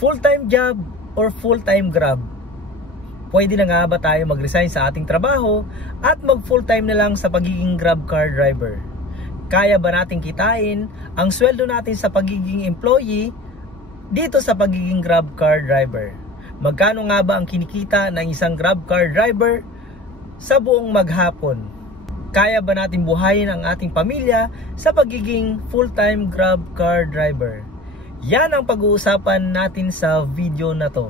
Full-time job or full-time Grab? Pwede na nga ba tayo mag-resign sa ating trabaho at mag full-time na lang sa pagiging Grab car driver? Kaya ba natin kitain ang sweldo natin sa pagiging employee dito sa pagiging Grab car driver? Magkano nga ba ang kinikita ng isang Grab car driver sa buong maghapon? Kaya ba natin buhayin ang ating pamilya sa pagiging full-time Grab car driver? Yan ang pag-uusapan natin sa video na to.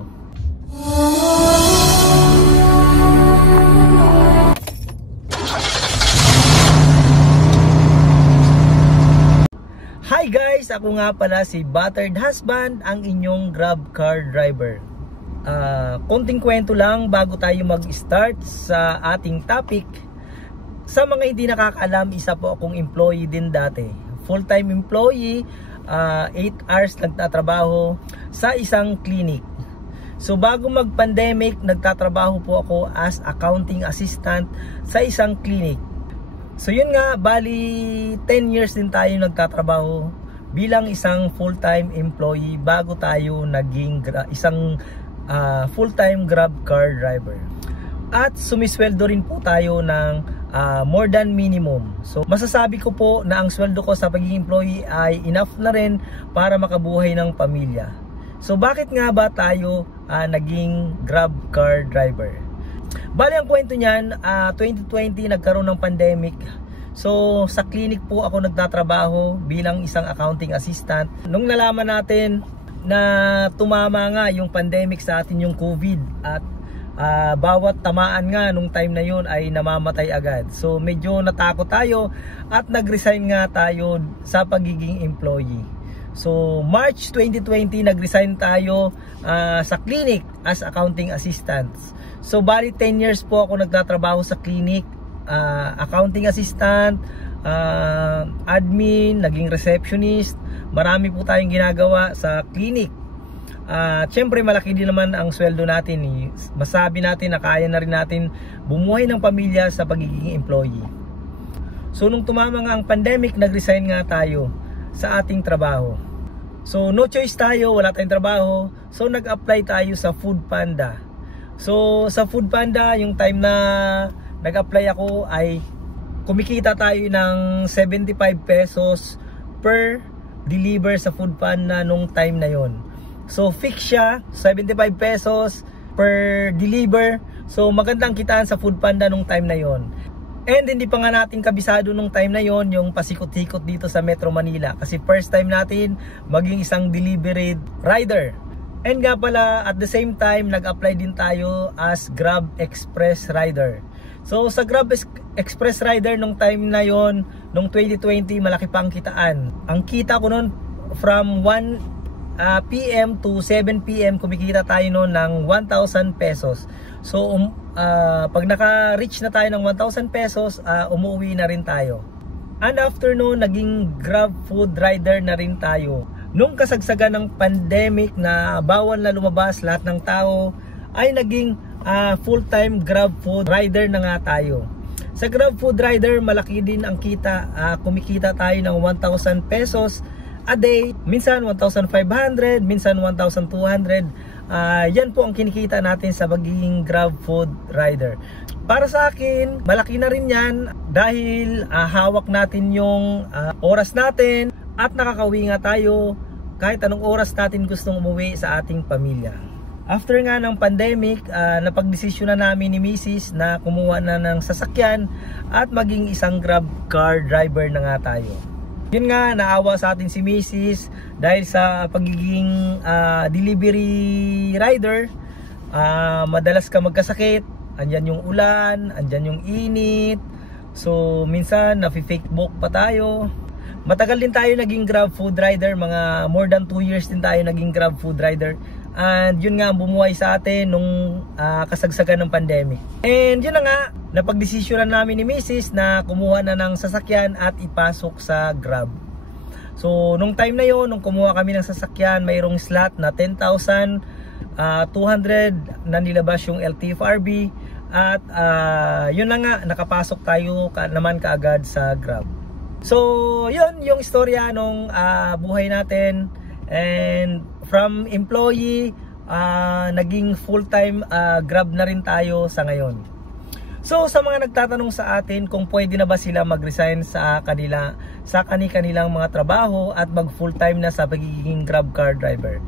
Hi guys! Ako nga pala si Battered Husband, ang inyong Grab car driver. Konting kwento lang bago tayo mag-start sa ating topic. Sa mga hindi nakakaalam, isa po akong employee din dati. Full-time employee, 8 hours nagtatrabaho sa isang clinic. So bago mag-pandemic, nagtatrabaho po ako as accounting assistant sa isang clinic. So yun nga, bali 10 years din tayo nagtatrabaho bilang isang full-time employee bago tayo naging isang full-time Grab car driver. At sumisweldo rin po tayo ng more than minimum. So masasabi ko po na ang sweldo ko sa pagiging employee ay enough na rin para makabuhay ng pamilya. So bakit nga ba tayo naging Grab car driver? Bali ang kwento niyan, 2020 nagkaroon ng pandemic. So sa clinic po ako nagtatrabaho bilang isang accounting assistant. Nung nalaman natin na tumama nga yung pandemic sa atin, yung COVID, at bawat tamaan nga nung time na yun ay namamatay agad. So medyo natakot tayo at nag-resign nga tayo sa pagiging employee. So March 2020 nag-resign tayo sa clinic as accounting assistants. So bali 10 years po ako nagtatrabaho sa clinic, accounting assistant, admin, naging receptionist. Marami po tayong ginagawa sa clinic. Siyempre malaki din naman ang sweldo natin. Masabi natin na kaya na rin natin bumuhay ng pamilya sa pagiging employee. So nung tumama nga ang pandemic, nag-resign nga tayo sa ating trabaho. So no choice tayo, wala tayong trabaho. So nag-apply tayo sa Foodpanda. So sa Foodpanda, yung time na nag-apply ako ay kumikita tayo ng 75 pesos per deliver sa Foodpanda nung time na yon. So fix siya, 75 pesos per deliver. So magandang kitaan sa Foodpanda nung time na yon. And hindi pa nga natin kabisado nung time na yon yung pasikot-sikot dito sa Metro Manila, kasi first time natin maging isang delivery rider. And nga pala, at the same time nag-apply din tayo as Grab Express rider. So sa Grab Express rider nung time na yon, nung 2020, malaki pa ang kitaan. Ang kita ko noon from 1 PM to 7 PM kumikita tayo noon ng 1,000 pesos. So pag naka-reach na tayo ng 1,000 pesos, umuwi na rin tayo. And after noon, naging Grab food rider na rin tayo. Nung kasagsagan ng pandemic na bawal na lumabas lahat ng tao, ay naging full-time Grab food rider na nga tayo. Sa Grab food rider, malaki din ang kita. Kumikita tayo ng 1,000 pesos a day, minsan 1,500, minsan 1,200. Yan po ang kinikita natin sa pagiging Grab food rider. Para sa akin, malaki na rin yan dahil hawak natin yung oras natin at nakakauwi nga tayo kahit anong oras natin gustong umuwi sa ating pamilya. After nga ng pandemic, napagdesisyon na namin ni Mrs. na kumuha na ng sasakyan at maging isang Grab car driver na nga tayo. Yun nga, naawa sa atin si Mrs. dahil sa pagiging delivery rider, madalas ka magkasakit. Andyan yung ulan, andyan yung init. So minsan nafi-fake book pa tayo. Matagal din tayo naging Grab food rider, mga more than 2 years din tayo naging Grab food rider. And yun nga ang bumuhay sa atin nung kasagsagan ng pandemic. And yun na nga, napagdesisyonan namin ni Mrs. na kumuha na ng sasakyan at ipasok sa Grab. So nung time na yon, nung kumuha kami ng sasakyan, mayroong slot na 10,200 na nilabas yung LTFRB. At yun na nga, nakapasok tayo naman kaagad sa Grab. So yun yung istorya nung buhay natin. And from employee, naging full-time Grab na rin tayo sa ngayon. So sa mga nagtatanong sa atin kung pwede na ba sila mag-resign sa kanilang mga trabaho at mag full-time na sa pagiging Grab car driver.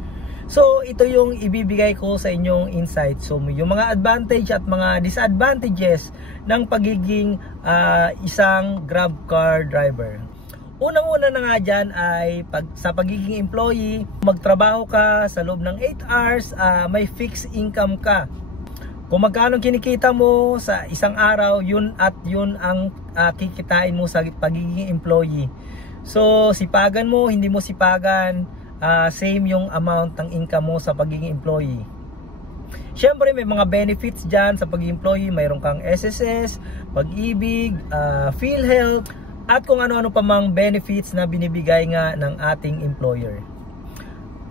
So ito yung ibibigay ko sa inyong insight. So yung mga advantage at mga disadvantages ng pagiging isang Grab car driver. Unang-una na nga dyan ay sa pagiging employee, magtrabaho ka sa loob ng 8 hours, may fixed income ka. Kung magkano kinikita mo sa isang araw, yun ang kikitain mo sa pagiging employee. So sipagan mo, hindi mo sipagan, same yung amount ng income mo sa pagiging employee. Siyempre may mga benefits dyan sa pagiging employee. Mayroon kang SSS, Pag-ibig, PhilHealth, at kung ano-ano pa mang benefits na binibigay nga ng ating employer.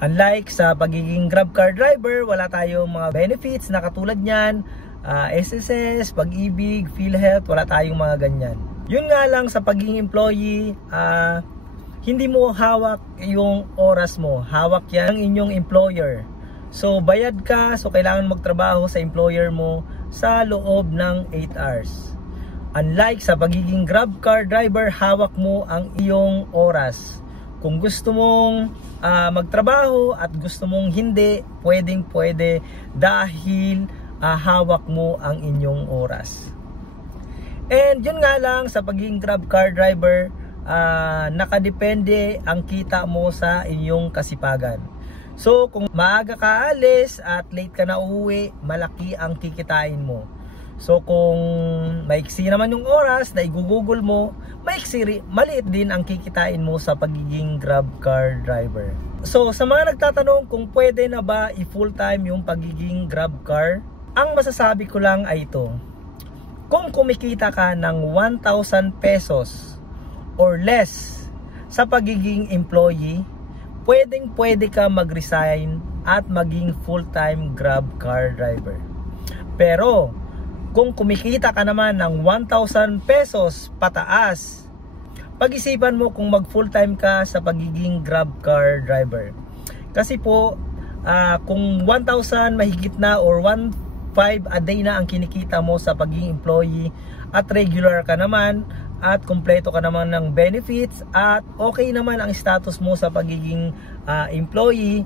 Unlike sa pagiging Grab car driver, wala tayong mga benefits na katulad niyan, SSS, Pag-ibig, PhilHealth, wala tayong mga ganyan. Yun nga lang sa pagiging employee, hindi mo hawak yung oras mo, hawak yan ng inyong employer. So bayad ka, so kailangan magtrabaho sa employer mo sa loob ng 8 hours. Unlike sa pagiging Grab car driver, hawak mo ang iyong oras. Kung gusto mong magtrabaho at gusto mong hindi, pwede dahil hawak mo ang inyong oras. And yun nga lang sa pagiging Grab car driver, nakadepende ang kita mo sa inyong kasipagan. So kung maaga ka alis at late ka na uuwi, malaki ang kikitain mo. So kung maiksi naman yung oras na igugugol mo, maliit din ang kikitain mo sa pagiging Grab car driver. So sa mga nagtatanong kung pwede na ba i-full time yung pagiging Grab car, ang masasabi ko lang ay ito. Kung kumikita ka ng 1,000 pesos or less sa pagiging employee, pwede ka mag-resign at maging full-time Grab car driver. Pero kung kumikita ka naman ng 1,000 pesos pataas, pag-isipan mo kung mag full-time ka sa pagiging Grab car driver. Kasi po, kung 1,000 mahigit na or 1,500 a day na ang kinikita mo sa pagiging employee at regular ka naman at kompleto ka naman ng benefits at okay naman ang status mo sa pagiging employee,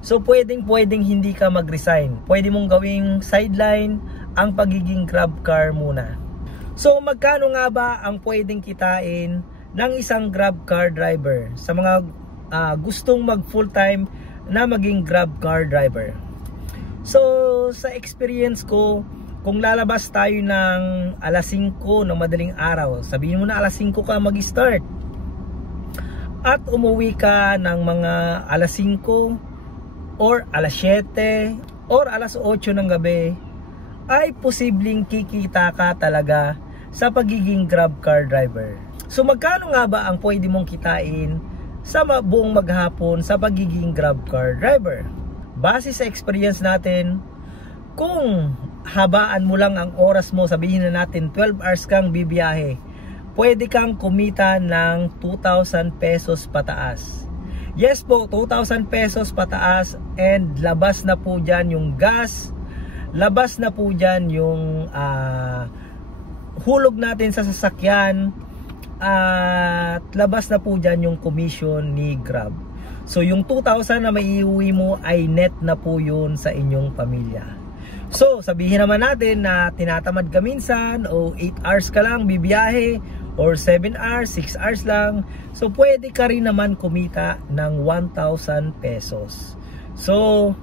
so pwedeng hindi ka mag-resign. Pwede mong gawing sideline ang pagiging Grab car muna. So magkano nga ba ang pwedeng kitain ng isang Grab car driver sa mga gustong mag full time na maging Grab car driver? So sa experience ko, kung lalabas tayo ng alas 5 ng madaling araw, sabihin mo na alas 5 ka mag-start at umuwi ka ng mga alas 5 or alas 7 or alas 8 ng gabi, ay posibleng kikita ka talaga sa pagiging Grab car driver. So magkano nga ba ang pwede mong kitain sa buong maghapon sa pagiging Grab car driver? Base sa experience natin, kung habaan mo lang ang oras mo, sabihin na natin 12 hours kang bibiyahe, pwede kang kumita ng 2,000 pesos pataas. Yes po, 2,000 pesos pataas, and labas na po dyan yung gas, labas na po dyan yung hulog natin sa sasakyan, at labas na po dyan yung commission ni Grab. So yung 2,000 na maiuwi mo ay net na po yun sa inyong pamilya. So sabihin naman natin na tinatamad ka minsan o 8 hours ka lang bibiyahe or 7 hours, 6 hours lang, so pwede ka rin naman kumita ng 1,000 pesos. So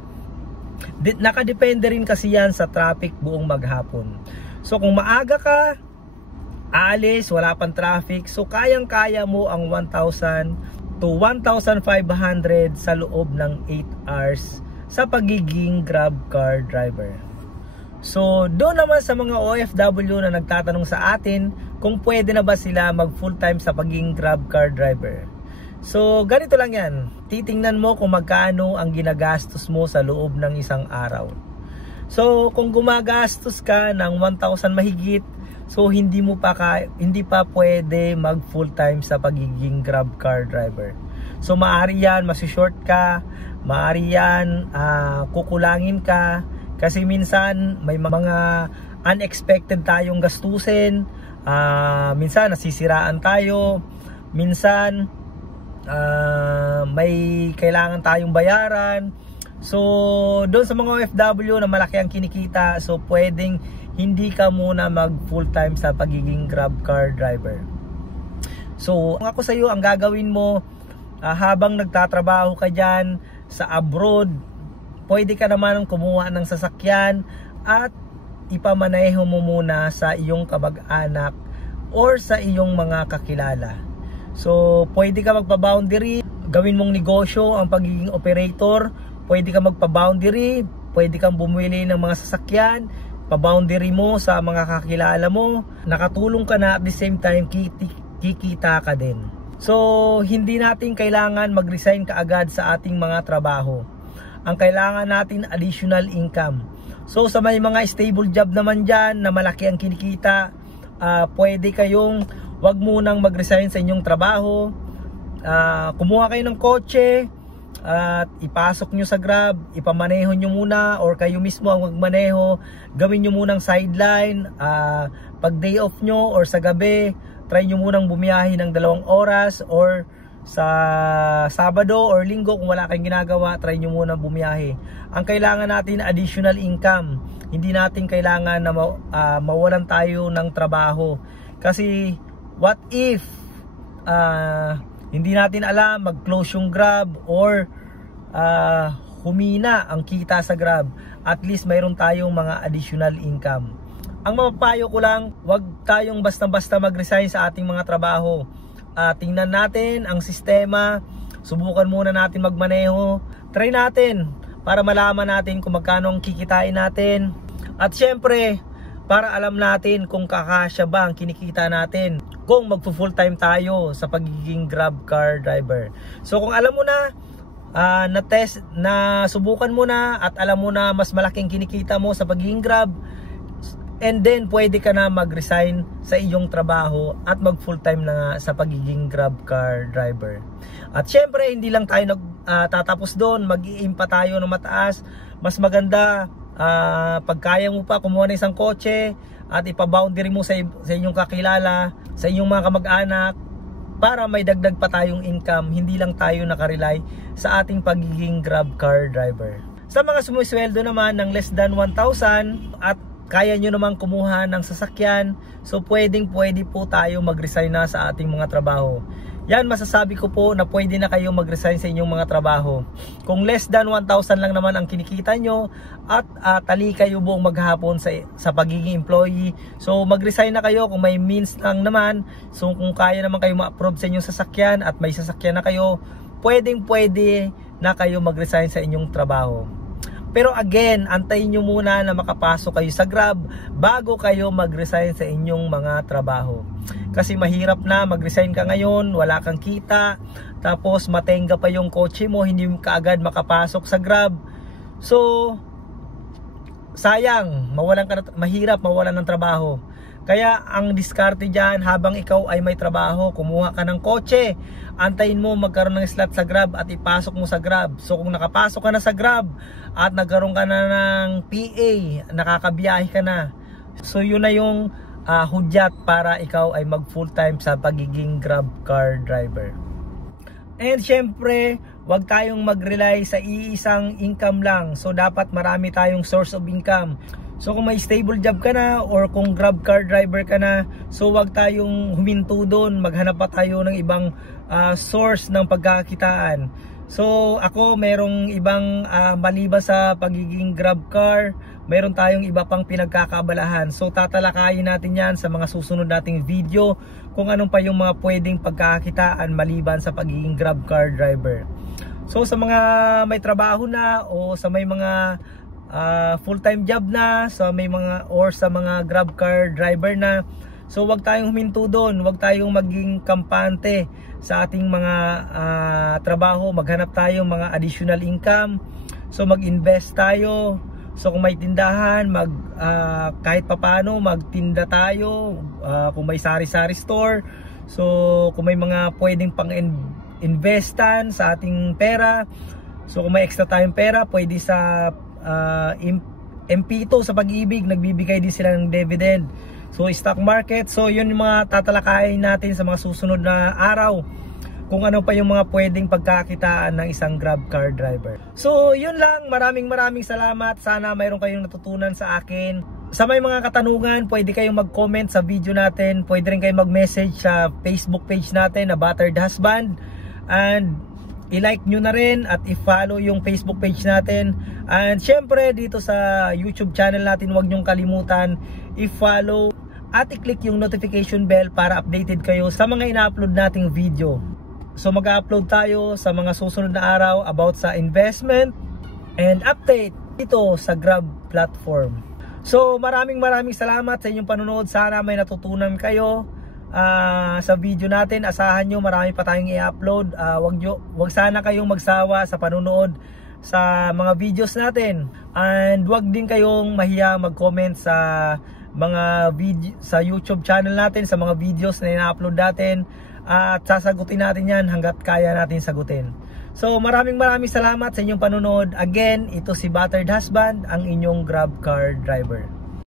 nakadepende rin kasi yan sa traffic buong maghapon. So kung maaga ka aalis, wala pang traffic, so kayang-kaya mo ang 1,000 to 1,500 sa loob ng 8 hours sa pagiging Grab car driver. So doon naman sa mga OFW na nagtatanong sa atin kung pwede na ba sila mag full time sa pagiging Grab car driver. So ganito lang yan, titingnan mo kung magkano ang ginagastos mo sa loob ng isang araw. So kung gumagastos ka ng 1,000 mahigit, so hindi pa pwede mag full time sa pagiging Grab car driver. So maaari yan, masishort ka, Maaari yan kukulangin ka kasi minsan may mga unexpected tayong gastusin, minsan nasisiraan tayo, minsan may kailangan tayong bayaran. So doon sa mga OFW na malaki ang kinikita, so pwedeng hindi ka muna mag full time sa pagiging Grab car driver. So kung ako sa iyo, ang gagawin mo habang nagtatrabaho ka dyan sa abroad, pwede ka naman kumuha ng sasakyan at ipamaneho mo muna sa iyong kamag-anak or sa iyong mga kakilala. So pwede ka magpa-boundary, gawin mong negosyo ang pagiging operator. Pwede ka magpa-boundary, pwede kang bumili ng mga sasakyan, pa-boundary mo sa mga kakilala mo, nakatulong ka na at the same time kikita ka din. So hindi natin kailangan mag-resign kaagad sa ating mga trabaho. Ang kailangan natin additional income. So sa may mga stable job naman dyan na malaki ang kinikita, pwede kayong wag munang mag-resign sa inyong trabaho, kumuha kayo ng kotse at ipasok nyo sa Grab, ipamaneho nyo muna or kayo mismo ang magmaneho, gawin nyo munang sideline, pag day off nyo or sa gabi, try nyo munang bumiyahe ng 2 oras or sa Sabado or Linggo kung wala kayong ginagawa, try nyo munang bumiyahe. Ang kailangan natin additional income, hindi natin kailangan na mawalan tayo ng trabaho kasi what if hindi natin alam, mag-close yung Grab or humina ang kita sa Grab. At least mayroon tayong mga additional income. Ang mapapayo ko lang, wag tayong basta-basta mag-resign sa ating mga trabaho. Tingnan natin ang sistema, subukan muna natin magmaneho. Try natin para malaman natin kung magkano ang kikitain natin. At syempre, para alam natin kung kakasya ba ang kinikita natin kung magpo-full time tayo sa pagiging Grab car driver. So kung alam mo na, na-test, na subukan mo na at alam mo na mas malaking kinikita mo sa pagiging Grab, and then pwede ka na mag-resign sa iyong trabaho at mag-full time na nga sa pagiging Grab car driver. At syempre hindi lang tayo tatapos doon, mag-i-aim pa tayo ng mataas. Mas maganda pag kaya mo pa kumuha ng isang kotse at ipa-boundary mo sa inyong kakilala, sa inyong mga kamag-anak, para may dagdag pa tayong income, hindi lang tayo nakarely sa ating pagiging Grab car driver. Sa mga sumusweldo naman ng less than 1,000 at kaya nyo naman kumuha ng sasakyan, so pwede po tayo mag-resign na sa ating mga trabaho. Yan, masasabi ko po na pwede na kayo mag-resign sa inyong mga trabaho. Kung less than 1,000 lang naman ang kinikita nyo at tali kayo buong maghapon sa pagiging employee, so mag-resign na kayo kung may means lang naman. So kung kaya naman kayo ma-approve sa inyong sasakyan at may sasakyan na kayo, pwede na kayo mag-resign sa inyong trabaho. Pero again, antayin nyo muna na makapasok kayo sa Grab bago kayo mag-resign sa inyong mga trabaho. Kasi mahirap na mag-resign ka ngayon, wala kang kita, tapos matenga pa yung kotse mo, hindi ka agad makapasok sa Grab. So, sayang, mahirap mawalan ng trabaho. Kaya ang diskarte dyan, habang ikaw ay may trabaho, kumuha ka ng kotse, antayin mo magkaroon ng slot sa Grab at ipasok mo sa Grab. So kung nakapasok ka na sa Grab at nagkaroon ka na ng PA, nakakabiyahe ka na, so yun na yung hudyat para ikaw ay mag full time sa pagiging Grab car driver. And syempre, wag tayong mag-rely sa iisang income lang. So dapat marami tayong source of income. So kung may stable job ka na or kung Grab car driver ka na, so wag tayong huminto doon, maghanap pa tayo ng ibang source ng pagkakakitaan. So ako merong ibang maliban sa pagiging Grab car, meron tayong iba pang pinagkakaabalahan. So tatalakayin natin yan sa mga susunod nating video kung anong pa yung mga pwedeng pagkakakitaan maliban sa pagiging Grab car driver. So sa mga may trabaho na o sa may mga full-time job na, sa may mga or sa mga Grab car driver na, so wag tayong huminto doon, wag tayong maging kampante sa ating mga trabaho, maghanap tayo mga additional income. So mag-invest tayo. So kung may tindahan, kahit papaano magtinda tayo, kung may sari-sari store, so kung may mga pwedeng pang investan sa ating pera, So kung may extra tayong pera, pwede sa MP2 sa Pag-ibig, nagbibigay din sila ng dividend. So stock market, so yun yung mga tatalakayin natin sa mga susunod na araw, kung ano pa yung mga pwedeng pagkakitaan ng isang Grab car driver. So yun lang, maraming salamat. Sana mayroon kayong natutunan sa akin. Sa may mga katanungan, pwede kayong mag-comment sa video natin. Pwede rin kayong mag-message sa Facebook page natin na Battered Husband. And i-like nyo na rin at i-follow yung Facebook page natin. And syempre dito sa YouTube channel natin, huwag nyong kalimutan i-follow at i-click yung notification bell para updated kayo sa mga ina-upload nating video. So mag-upload tayo sa mga susunod na araw about sa investment and update dito sa Grab platform. So maraming salamat sa inyong panonood. Sana may natutunan kayo sa video natin. Asahan nyo, marami pa tayong i-upload. Wag sana kayong magsawa sa panonood sa mga videos natin. And wag din kayong mahiya mag-comment sa mga video sa YouTube channel natin, sa mga videos na ina-upload natin, at sasagutin natin yan hanggat kaya natin sagutin. So maraming salamat sa inyong panonood. Again, ito si Battered Husband, ang inyong Grab car driver.